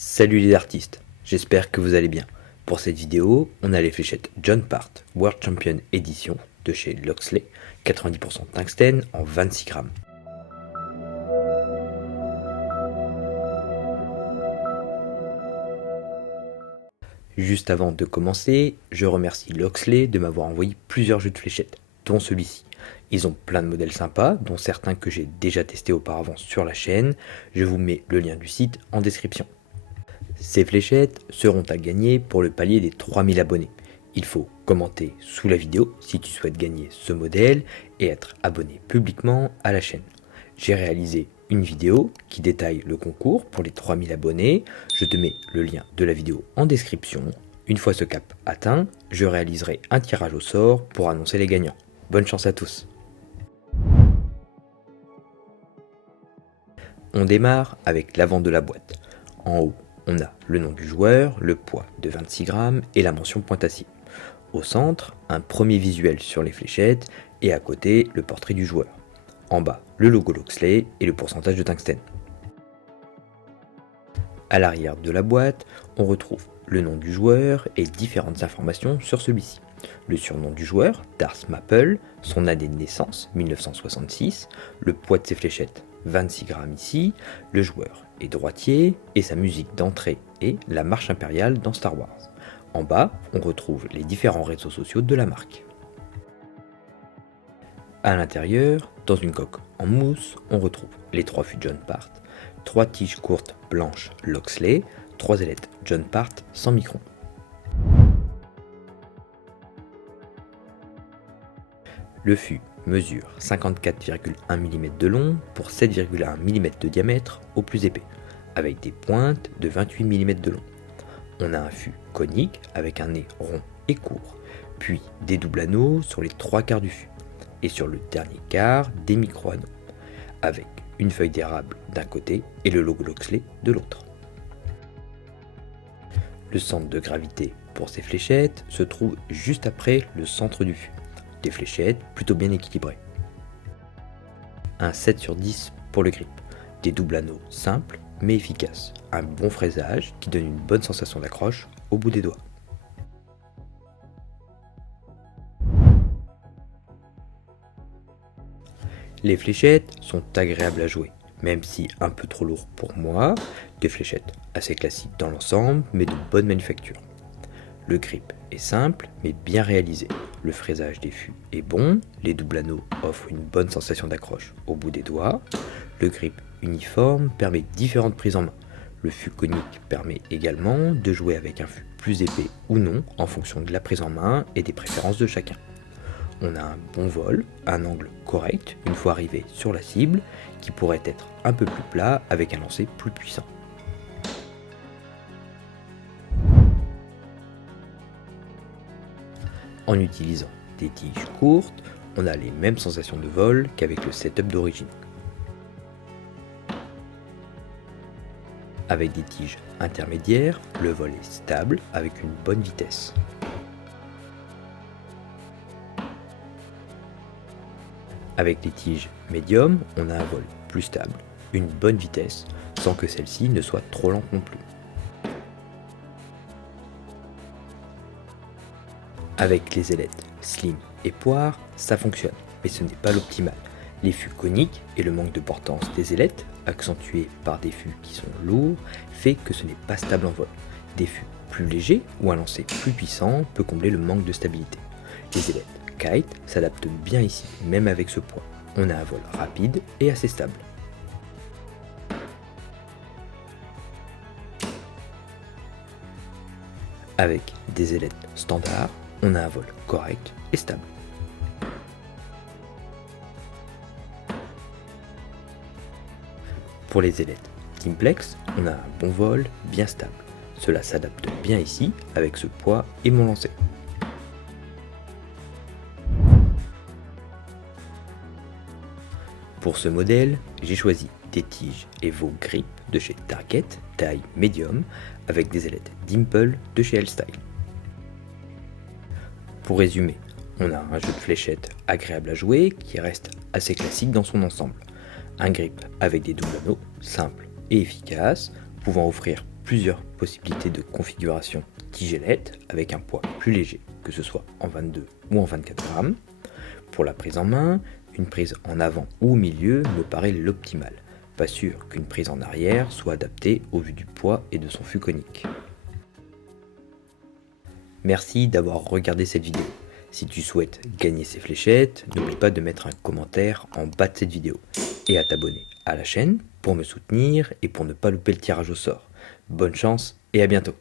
Salut les artistes, j'espère que vous allez bien. Pour cette vidéo, on a les fléchettes John Part World Champion Edition de chez Loxley, 90% tungstène en 26 grammes. Juste avant de commencer, je remercie Loxley de m'avoir envoyé plusieurs jeux de fléchettes, dont celui-ci. Ils ont plein de modèles sympas, dont certains que j'ai déjà testés auparavant sur la chaîne. Je vous mets le lien du site en description. Ces fléchettes seront à gagner pour le palier des 3000 abonnés. Il faut commenter sous la vidéo si tu souhaites gagner ce modèle et être abonné publiquement à la chaîne. J'ai réalisé une vidéo qui détaille le concours pour les 3000 abonnés. Je te mets le lien de la vidéo en description. Une fois ce cap atteint, je réaliserai un tirage au sort pour annoncer les gagnants. Bonne chance à tous. On démarre avec l'avant de la boîte. En haut, on a le nom du joueur, le poids de 26 grammes et la mention pointacier. Au centre, un premier visuel sur les fléchettes et à côté, le portrait du joueur. En bas, le logo Loxley et le pourcentage de tungstène. À l'arrière de la boîte, on retrouve le nom du joueur et différentes informations sur celui-ci. Le surnom du joueur, Darth Maple, son année de naissance, 1966, le poids de ses fléchettes, 26 grammes ici, le joueur est droitier et sa musique d'entrée est la marche impériale dans Star Wars. En bas, on retrouve les différents réseaux sociaux de la marque. À l'intérieur, dans une coque en mousse, on retrouve les 3 fûts John Part, 3 tiges courtes blanches Loxley, 3 ailettes John Part 100 microns. Le fût mesure 54,1 mm de long pour 7,1 mm de diamètre au plus épais, avec des pointes de 28 mm de long. On a un fût conique avec un nez rond et court, puis des doubles anneaux sur les 3 quarts du fût, et sur le dernier quart des micro-anneaux, avec une feuille d'érable d'un côté et le logo Loxley de l'autre. Le centre de gravité pour ces fléchettes se trouve juste après le centre du fût. Des fléchettes plutôt bien équilibrées. Un 7 sur 10 pour le grip. Des doubles anneaux simples mais efficaces. Un bon fraisage qui donne une bonne sensation d'accroche au bout des doigts. Les fléchettes sont agréables à jouer, même si un peu trop lourd pour moi. Des fléchettes assez classiques dans l'ensemble mais de bonne manufacture. Le grip est simple mais bien réalisé. Le fraisage des fûts est bon, les doubles anneaux offrent une bonne sensation d'accroche au bout des doigts. Le grip uniforme permet différentes prises en main. Le fût conique permet également de jouer avec un fût plus épais ou non en fonction de la prise en main et des préférences de chacun. On a un bon vol, un angle correct une fois arrivé sur la cible, qui pourrait être un peu plus plat avec un lancer plus puissant. En utilisant des tiges courtes, on a les mêmes sensations de vol qu'avec le setup d'origine. Avec des tiges intermédiaires, le vol est stable avec une bonne vitesse. Avec les tiges médium, on a un vol plus stable, une bonne vitesse, sans que celle-ci ne soit trop lente non plus. Avec les ailettes slim et poire, ça fonctionne, mais ce n'est pas l'optimal. Les fûts coniques et le manque de portance des ailettes, accentués par des fûts qui sont lourds, fait que ce n'est pas stable en vol. Des fûts plus légers ou un lancer plus puissant peut combler le manque de stabilité. Les ailettes kite s'adaptent bien ici, même avec ce poids. On a un vol rapide et assez stable. Avec des ailettes standards, on a un vol correct et stable. Pour les ailettes Timplex, on a un bon vol bien stable. Cela s'adapte bien ici avec ce poids et mon lancer. Pour ce modèle, j'ai choisi des tiges Evo Grip de chez Target, taille médium, avec des ailettes Dimple de chez L-Style. Pour résumer, on a un jeu de fléchettes agréable à jouer qui reste assez classique dans son ensemble. Un grip avec des doubles anneaux, simple et efficace, pouvant offrir plusieurs possibilités de configuration tigelette avec un poids plus léger, que ce soit en 22 ou en 24 grammes. Pour la prise en main, une prise en avant ou au milieu me paraît l'optimal. Pas sûr qu'une prise en arrière soit adaptée au vu du poids et de son fût conique. Merci d'avoir regardé cette vidéo. Si tu souhaites gagner ces fléchettes, n'oublie pas de mettre un commentaire en bas de cette vidéo et à t'abonner à la chaîne pour me soutenir et pour ne pas louper le tirage au sort. Bonne chance et à bientôt.